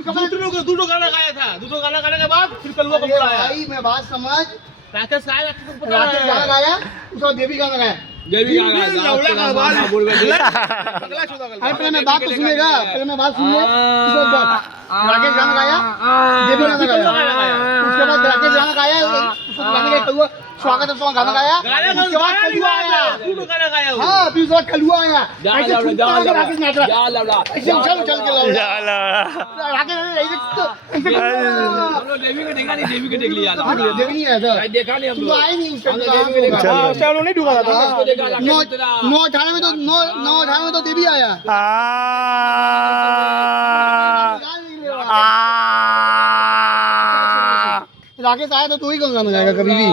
दूसरा गाना गाया था, दूसरा गाना गाने के बाद फिर कलवा को बुलाया। भाई मैं बात समझ, राकेश गाया, राकेश गाना गाया, उसका देवी गाना गाया। देवी गाना गाया, लौड़ा का बाल बोल गए। अरे पहले मैं बात तो सुनेगा, पहले मैं बात सुन ले। राकेश गाना गाया, देवी गाना गाया, उसके बाद राकेश गाना गाया, उसको गाने का कलवा स्वागत सॉन्ग गाना गाया, उसके बाद कलवा आया। गाना गाया। हाँ फिर उसके बाद कलवा आया। ऐसे छूटता है कि राकेश नाच रहा है। ऐसे उछल उछल के लौड़ा। राकेश ऐसे देवी को देखा नहीं, देवी को देख लिया। देवी नहीं आया था, देखा नहीं हम तू लोग। आए नहीं उस टाइम। उस टाइम नहीं ढूंढा था। 9/18 में तो 9/18 में तो देवी आया। राकेश आया तो तू ही गाना गाएगा कभी भी।